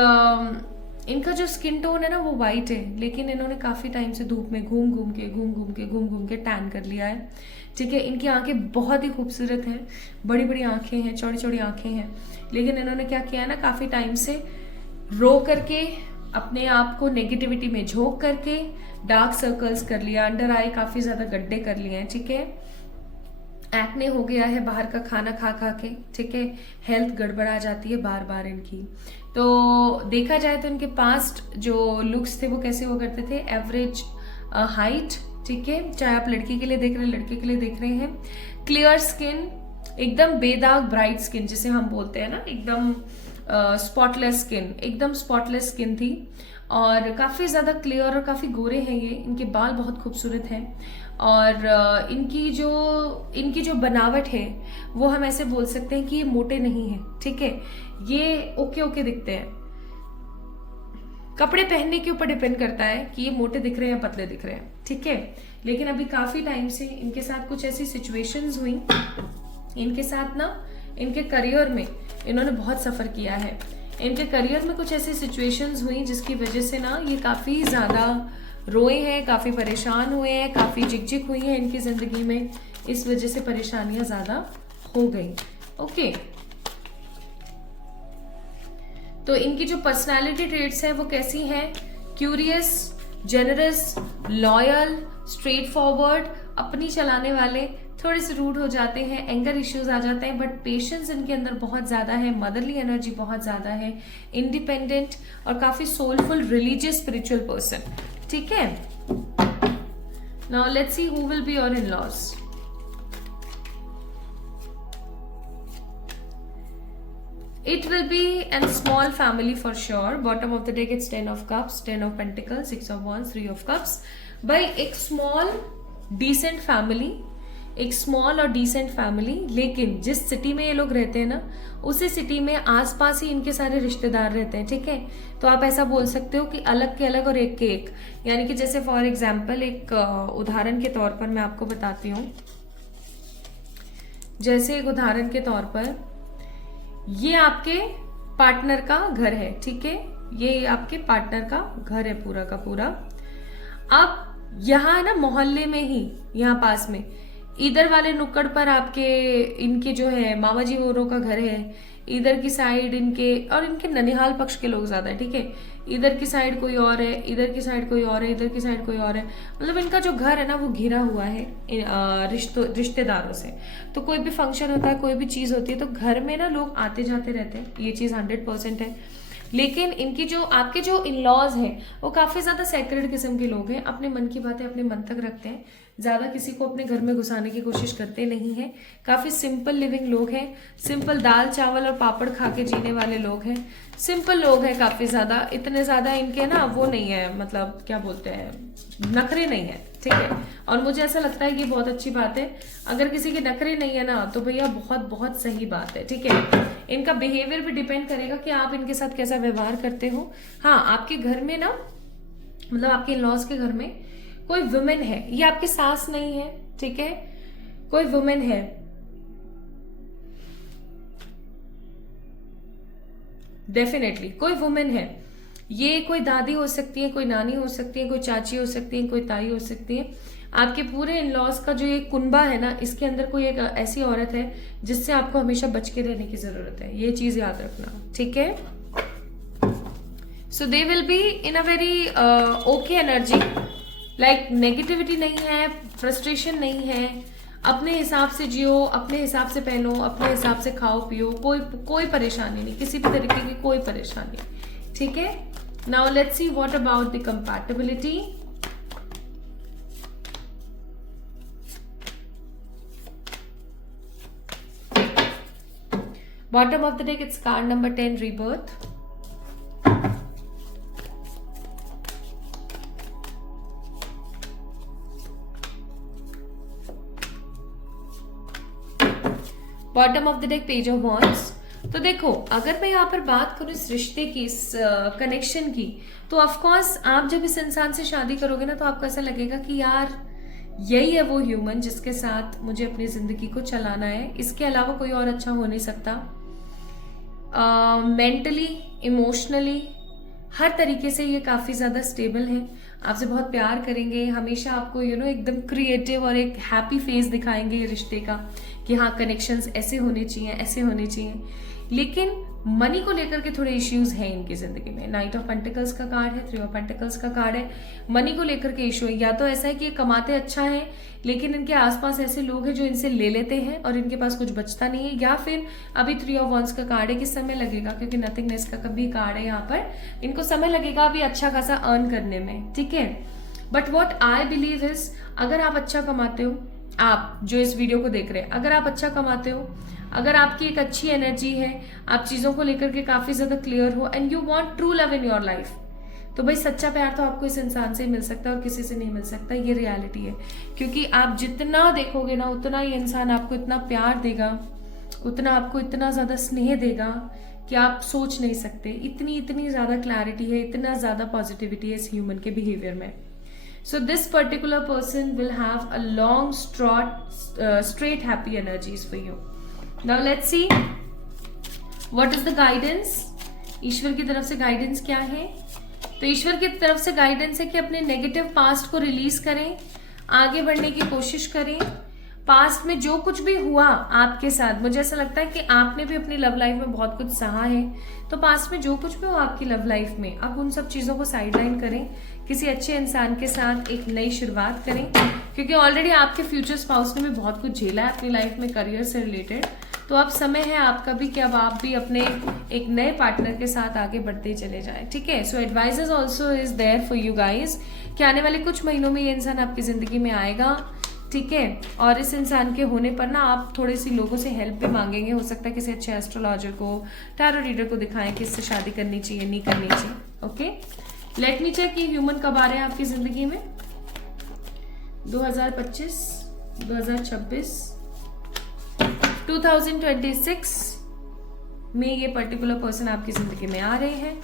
इनका जो स्किन टोन है ना वो वाइट है, लेकिन इन्होंने काफ़ी टाइम से धूप में घूम घूम के टैन कर लिया है। ठीक है, इनकी आंखें बहुत ही खूबसूरत हैं, बड़ी बड़ी आंखें हैं, चौड़ी चौड़ी आंखें हैं, लेकिन इन्होंने क्या किया है ना, काफ़ी टाइम से रो करके अपने आप को नेगेटिविटी में झोंक करके डार्क सर्कल्स कर लिया, अंडर आई काफ़ी ज़्यादा गड्ढे कर लिए हैं। ठीक है, एक्ने हो गया है बाहर का खाना खा खा के। ठीक है, हेल्थ गड़बड़ा जाती है बार बार इनकी। तो देखा जाए तो इनके पास्ट जो लुक्स थे वो कैसे हुआ करते थे, एवरेज हाइट। ठीक है, चाहे आप लड़की के लिए देख रहे हैं, लड़के के लिए देख रहे हैं, क्लियर स्किन, एकदम बेदाग ब्राइट स्किन जिसे हम बोलते हैं ना, एकदम स्पॉटलेस स्किन, एकदम स्पॉटलेस स्किन थी, और काफ़ी ज़्यादा क्लियर और काफ़ी गोरे हैं ये। इनके बाल बहुत खूबसूरत हैं, और इनकी जो बनावट है वो हम ऐसे बोल सकते हैं कि ये मोटे नहीं है। ठीक है, ये ओके ओके दिखते हैं। कपड़े पहनने के ऊपर डिपेंड करता है कि ये मोटे दिख रहे हैं या पतले दिख रहे हैं। ठीक है, लेकिन अभी काफ़ी टाइम से इनके साथ कुछ ऐसी सिचुएशंस हुई, इनके साथ ना इनके करियर में इन्होंने बहुत सफ़र किया है। इनके करियर में कुछ ऐसी सिचुएशंस हुई जिसकी वजह से ना ये काफ़ी ज़्यादा रोए हैं, काफ़ी परेशान हुए हैं, काफ़ी झिकझिक हुई है इनकी ज़िंदगी में, इस वजह से परेशानियां ज़्यादा हो गई। ओके, तो इनकी जो पर्सनालिटी ट्रेट्स हैं वो कैसी हैं, curious, generous, loyal, straight forward, अपनी चलाने वाले, थोड़े से रूड हो जाते हैं, एंगर इश्यूज आ जाते हैं, बट पेशेंस इनके अंदर बहुत ज़्यादा है, मदरली एनर्जी बहुत ज़्यादा है, इंडिपेंडेंट और काफ़ी सोलफुल, रिलीजियस, स्पिरिचुअल पर्सन। ठीक है, now let's see who will be your in laws. It will be a small family for sure. Bottom of the deck it's 10 of cups, 10 of pentacles, 6 of wands, 3 of cups. भाई एक small decent family, एक small और decent family, लेकिन जिस city में ये लोग रहते हैं ना उसी सिटी में आसपास ही इनके सारे रिश्तेदार रहते हैं। ठीक है, तो आप ऐसा बोल सकते हो कि अलग के अलग और एक के एक, यानी कि जैसे फॉर एग्जाम्पल एक उदाहरण के तौर पर मैं आपको बताती हूँ। जैसे एक उदाहरण के तौर पर ये आपके पार्टनर का घर है। ठीक है, ये आपके पार्टनर का घर है पूरा का पूरा। अब यहाँ ना मोहल्ले में ही, यहाँ पास में इधर वाले नुक्कड़ पर आपके इनके जो है मामा जी वोरों का घर है, इधर की साइड इनके, और इनके ननिहाल पक्ष के लोग ज्यादा है। ठीक है, इधर की साइड कोई और है, इधर की साइड कोई और है, इधर की साइड कोई और है, मतलब इनका जो घर है ना वो घिरा हुआ है रिश्तेदारों से। तो कोई भी फंक्शन होता है, कोई भी चीज होती है तो घर में ना लोग आते जाते रहते हैं, ये चीज 100% है। लेकिन इनकी जो आपके जो इन लॉज हैं वो काफी ज्यादा सेक्रेड किस्म के लोग हैं, अपने मन की बातें अपने मन तक रखते हैं, ज्यादा किसी को अपने घर में घुसाने की कोशिश करते नहीं हैं, काफी सिंपल लिविंग लोग हैं, सिंपल दाल चावल और पापड़ खा के जीने वाले लोग हैं, सिंपल लोग हैं काफी ज्यादा। इतने ज्यादा इनके ना वो नहीं है, मतलब क्या बोलते हैं, नखरे नहीं है। ठीक है, और मुझे ऐसा लगता है कि बहुत अच्छी बात है। अगर किसी के नखरे नहीं है ना तो भैया बहुत बहुत सही बात है। ठीक है, इनका बिहेवियर भी डिपेंड करेगा कि आप इनके साथ कैसा व्यवहार करते हो। हाँ, आपके घर में ना, मतलब आपके इन लॉज के घर में कोई वुमेन है, ये आपकी सास नहीं है। ठीक है, कोई वुमेन है, डेफिनेटली कोई वुमेन है, ये कोई दादी हो सकती है, कोई नानी हो सकती है, कोई चाची हो सकती है, कोई ताई हो सकती है। आपके पूरे इन लॉज का जो ये कुनबा है ना, इसके अंदर कोई एक ऐसी औरत है जिससे आपको हमेशा बच के रहने की जरूरत है, ये चीज याद रखना। ठीक है, so they will be in a very okay energy, like negativity नहीं है, फ्रस्ट्रेशन नहीं है, अपने हिसाब से जियो, अपने हिसाब से पहनो, अपने हिसाब से खाओ पियो, कोई परेशानी नहीं, किसी भी तरीके की कोई परेशानी, ठीक है। Now let's see what about the compatibility. Bottom of the deck its card number 10, rebirth. Bottom of the deck page of wands. तो देखो, अगर मैं यहाँ पर बात करूँ इस रिश्ते की, इस कनेक्शन की, तो ऑफकोर्स आप जब इस इंसान से शादी करोगे ना, तो आपको ऐसा लगेगा कि यार यही है वो ह्यूमन जिसके साथ मुझे अपनी जिंदगी को चलाना है, इसके अलावा कोई और अच्छा हो नहीं सकता। मेंटली, इमोशनली, हर तरीके से ये काफ़ी ज़्यादा स्टेबल है, आपसे बहुत प्यार करेंगे, हमेशा आपको एकदम क्रिएटिव और एक हैप्पी फेस दिखाएंगे ये रिश्ते का, कि हाँ कनेक्शंस ऐसे होने चाहिए, ऐसे होने चाहिए। लेकिन मनी को लेकर के थोड़े इश्यूज हैं इनकी जिंदगी में। नाइट ऑफ पेंटिकल्स का कार्ड है, 3 ऑफ पेंटिकल्स का कार्ड है। मनी को लेकर के इशू है, या तो ऐसा है कि ये कमाते अच्छा है लेकिन इनके आसपास ऐसे लोग हैं जो इनसे ले लेते हैं और इनके पास कुछ बचता नहीं है, या फिर अभी 3 ऑफ वॉन्ड्स का कार्ड है कि समय लगेगा, क्योंकि नथिंगनेस का कभी कार्ड है यहाँ पर, इनको समय लगेगा अभी अच्छा खासा अर्न करने में, ठीक है। But what I believe is, अगर आप अच्छा कमाते हो, आप जो इस वीडियो को देख रहे हैं, अगर आप अच्छा कमाते हो, अगर आपकी एक अच्छी एनर्जी है, आप चीज़ों को लेकर के काफ़ी ज़्यादा क्लियर हो, and you want true love in your life, तो भाई सच्चा प्यार तो आपको इस इंसान से ही मिल सकता है और किसी से नहीं मिल सकता, ये रियलिटी है। क्योंकि आप जितना देखोगे ना, उतना ये इंसान आपको इतना प्यार देगा, उतना आपको इतना ज़्यादा स्नेह देगा कि आप सोच नहीं सकते। इतनी ज़्यादा क्लैरिटी है, इतना ज़्यादा पॉजिटिविटी है इस ह्यूमन के बिहेवियर में। So this particular person will have a long, straight, happy energies for you. Now let's see what is the guidance. ईश्वर की तरफ से गाइडेंस क्या है? तो ईश्वर की तरफ से गाइडेंस है कि अपने नेगेटिव पास्ट को रिलीज करें, आगे बढ़ने की कोशिश करें। पास्ट में जो कुछ भी हुआ आपके साथ, मुझे ऐसा लगता है कि आपने भी अपनी लव लाइफ में बहुत कुछ सहा है, तो पास्ट में जो कुछ भी हुआ आपकी लव लाइफ में, आप उन सब चीज़ों को साइडलाइन करें, किसी अच्छे इंसान के साथ एक नई शुरुआत करें, क्योंकि ऑलरेडी आपके फ्यूचर स्पाउस ने भी बहुत कुछ झेला है अपनी लाइफ में करियर से रिलेटेड। तो अब समय है आपका भी कि अब आप भी अपने एक नए पार्टनर के साथ आगे बढ़ते चले जाएं, ठीक है। So advices also is there for you guys कि आने वाले कुछ महीनों में ये इंसान आपकी जिंदगी में आएगा, ठीक है। और इस इंसान के होने पर ना आप थोड़ी सी लोगों से हेल्प भी मांगेंगे, हो सकता है किसी अच्छे एस्ट्रोलॉजर को, टैरो रीडर को दिखाएं कि इससे शादी करनी चाहिए, नहीं करनी चाहिए, ओके। लेट मी चेक कि ह्यूमन कब आ रहे हैं आपकी जिंदगी में। 2025, 2026, 2026 में ये पर्टिकुलर पर्सन आपकी जिंदगी में आ रहे हैं।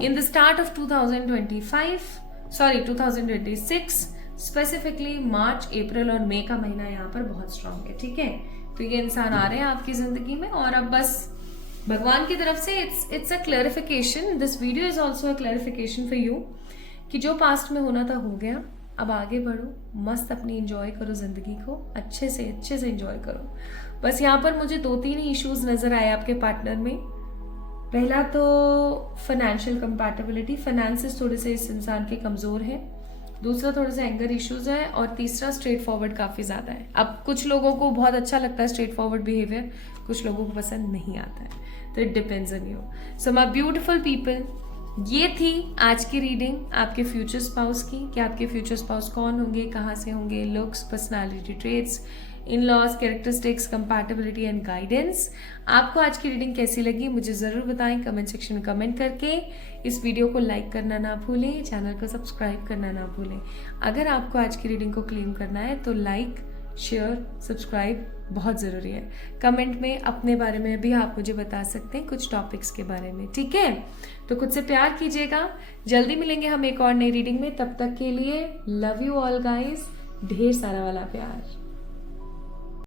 In the start of 2026, specifically मार्च, अप्रैल और मई का महीना यहाँ पर बहुत स्ट्रांग है, ठीक है। तो ये इंसान आ रहे हैं आपकी जिंदगी में, और अब बस भगवान की तरफ से it's a clarification. This video is also a clarification for you कि जो पास्ट में होना था हो गया, अब आगे बढ़ो, मस्त अपनी इंजॉय करो जिंदगी को, अच्छे से इंजॉय करो। बस यहाँ पर मुझे 2-3 इश्यूज नजर आए आपके पार्टनर में। पहला तो फाइनेंशियल कंपैटिबिलिटी, फाइनेंसेस थोड़े से इस इंसान के कमजोर है। दूसरा थोड़ा सा एंगर इश्यूज है, और तीसरा स्ट्रेट फॉरवर्ड काफी ज्यादा है। अब कुछ लोगों को बहुत अच्छा लगता है स्ट्रेट फॉरवर्ड बिहेवियर, कुछ लोगों को पसंद नहीं आता है, तो it depends on you. So my beautiful people, ये थी आज की रीडिंग आपके फ्यूचर स्पाउस की, कि आपके फ्यूचर स्पाउस कौन होंगे, कहाँ से होंगे, looks, personality traits, in laws, characteristics, compatibility and guidance. आपको आज की रीडिंग कैसी लगी मुझे ज़रूर बताएं कमेंट सेक्शन में कमेंट करके। इस वीडियो को लाइक करना ना भूलें, चैनल को सब्सक्राइब करना ना भूलें। अगर आपको आज की रीडिंग को क्लेम करना है तो लाइक, शेयर, सब्सक्राइब बहुत ज़रूरी है। कमेंट में अपने बारे में भी आप मुझे बता सकते हैं, कुछ टॉपिक्स के बारे में, ठीक है। तो खुद से प्यार कीजिएगा, जल्दी मिलेंगे हम एक और नई रीडिंग में। तब तक के लिए लव यू ऑल गाइस, ढेर सारा वाला प्यार।